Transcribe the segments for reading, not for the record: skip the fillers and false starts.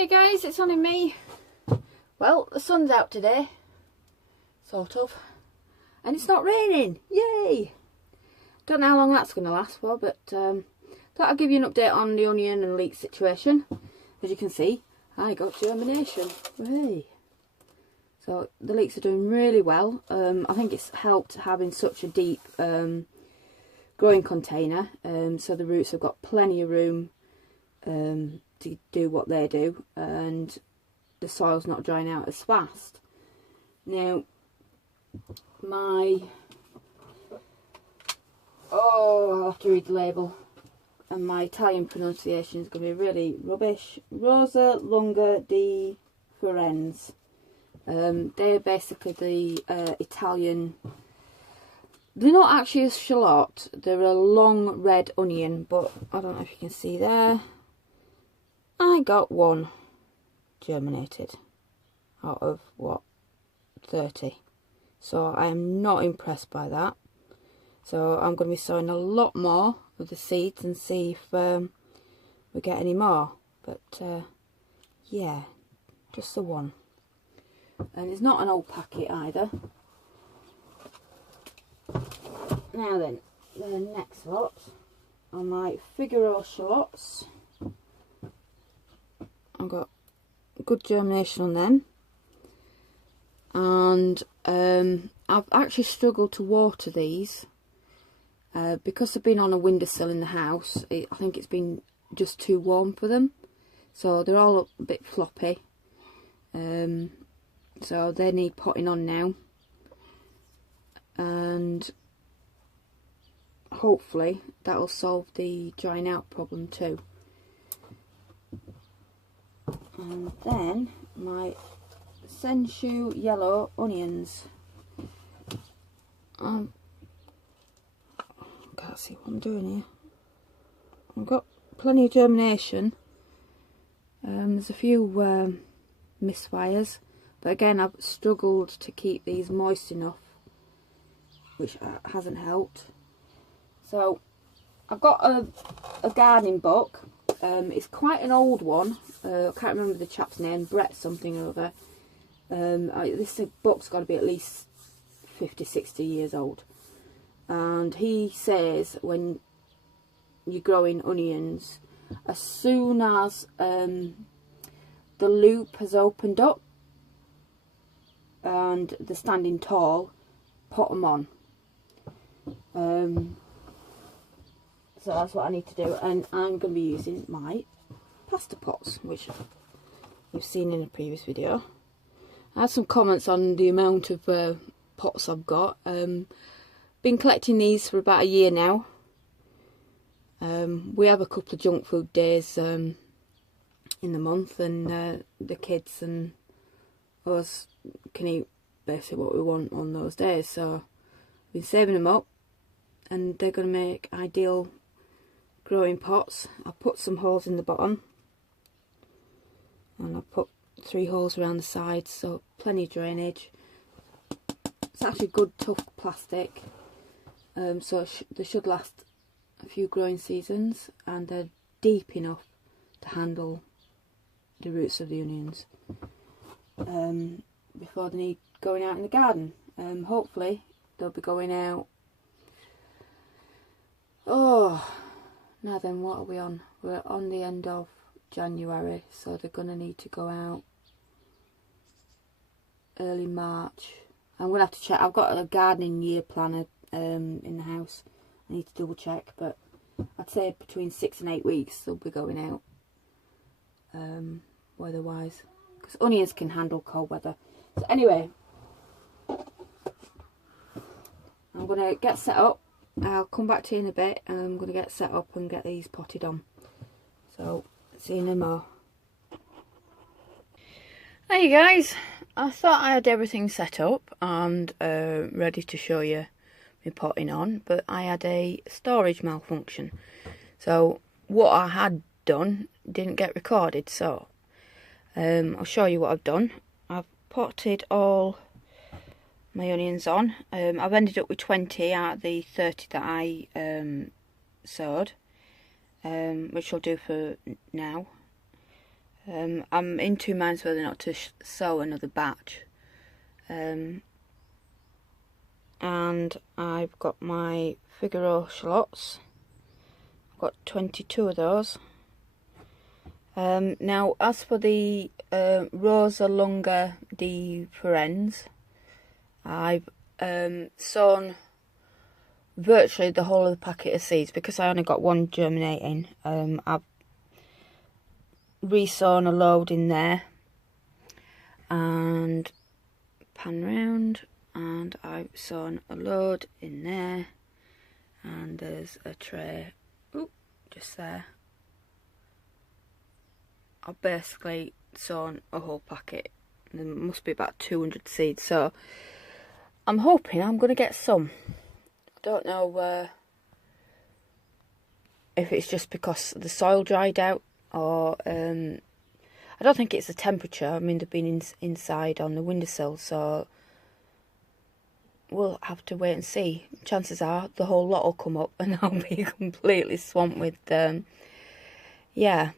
Hey guys, it's only me. Well, the sun's out today, sort of, and it's not raining. Yay! Don't know how long that's going to last for, but thought I'd give you an update on the onion and leek situation. As you can see, I got germination. Hey! So the leeks are doing really well. I think it's helped having such a deep growing container, so the roots have got plenty of room to do what they do, and the soil's not drying out as fast. Now, I'll have to read the label, and my Italian pronunciation is going to be really rubbish. Rosa lunga di Firenze. They're basically the Italian. They're not actually a shallot. They're a long red onion, but I don't know if you can see there. I got one germinated out of what, 30. So I am not impressed by that. So I'm going to be sowing a lot more of the seeds and see if we get any more. But yeah, just the one. And it's not an old packet either. Now then, the next lot are my Figaro shallots. I've got good germination on them, and I've actually struggled to water these because they've been on a windowsill in the house. I think it's been just too warm for them, so they're all a bit floppy, so they need potting on now, and hopefully that'll solve the drying out problem too. And then my Sensu yellow onions. Can't see what I'm doing here. I've got plenty of germination. There's a few misfires, but again I've struggled to keep these moist enough, which hasn't helped. So I've got a gardening book. It's quite an old one. I can't remember the chap's name, Brett something or other. This book's got to be at least 50, 60 years old. And he says when you're growing onions, as soon as the loop has opened up and they're standing tall, pot them on. So that's what I need to do, and I'm going to be using my pasta pots, which you've seen in a previous video. I had some comments on the amount of pots I've got. Been collecting these for about a year now. We have a couple of junk food days in the month, and the kids and us can eat basically what we want on those days. So I've been saving them up, and they're going to make ideal growing pots. I put some holes in the bottom, and I put 3 holes around the sides, so plenty of drainage. It's actually good tough plastic, so they should last a few growing seasons, and they're deep enough to handle the roots of the onions before they need going out in the garden. Hopefully they'll be going out. Now then, what are we on? We're on the end of January, so they're going to need to go out early March. I'm going to have to check. I've got a gardening year planner in the house. I need to double check, but I'd say between 6 and 8 weeks they'll be going out weather-wise, because onions can handle cold weather. So anyway, I'm going to get set up. I'll come back to you in a bit, and I'm going to get set up and get these potted on. So, see you in a more. Hey guys, I thought I had everything set up and ready to show you me potting on, but I had a storage malfunction. So, what I had done didn't get recorded, so I'll show you what I've done. I've potted all my onions on. I've ended up with 20 out of the 30 that I sowed, which I'll do for now. I'm in two minds whether or not to sow another batch. And I've got my Figaro shallots. I've got 22 of those. Now, as for the Rosa Lunga deferens, I've sown virtually the whole of the packet of seeds because I only got one germinating. I've resown a load in there and pan round, and I've sown a load in there, and there's a tray just there. I've basically sown a whole packet. There must be about 200 seeds, so I'm hoping I'm going to get some. I don't know if it's just because the soil dried out, or I don't think it's the temperature. I mean, they've been inside on the windowsill, so we'll have to wait and see. Chances are the whole lot will come up and I'll be completely swamped with yeah,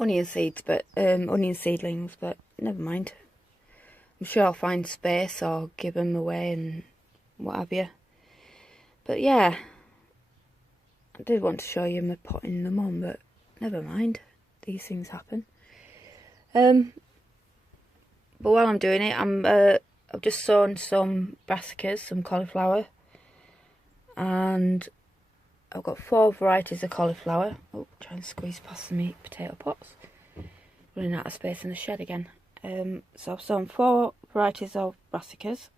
onion seeds, but onion seedlings, but never mind. I'm sure I'll find space or give them away and what have you. But yeah, I did want to show you me potting them on, but never mind. These things happen. But while I'm doing it, I've just sown some brassicas, some cauliflower, and I've got 4 varieties of cauliflower. Oh, trying to squeeze past the meat potato pots. Running out of space in the shed again. So I've sown 4 varieties of brassicas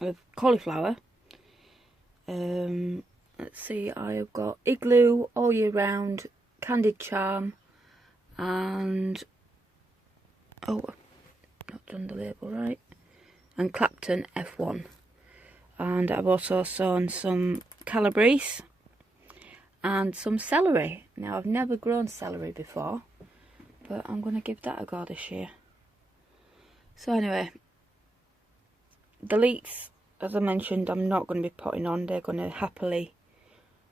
with cauliflower. Let's see, I've got Igloo, All Year Round, Candied Charm, and oh, I've not done the label right, and Clapton F1. And I've also sown some calabrese and some celery. Now, I've never grown celery before, but I'm going to give that a go this year. So anyway, the leeks, as I mentioned, I'm not going to be potting on. They're going to happily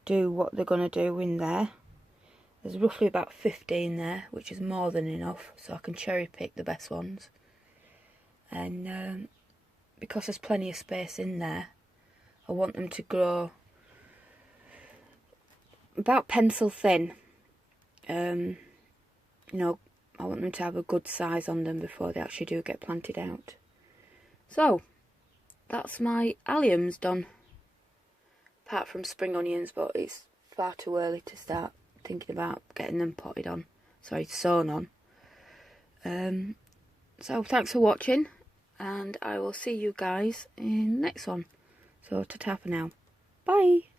do what they're going to do in there. There's roughly about 15 there, which is more than enough, so I can cherry pick the best ones. And because there's plenty of space in there, I want them to grow about pencil thin. You know, I want them to have a good size on them before they actually do get planted out. So that's my alliums done, apart from spring onions, but it's far too early to start thinking about getting them potted on, sown on. So thanks for watching, and I will see you guys in the next one. So ta-ta for now. Bye.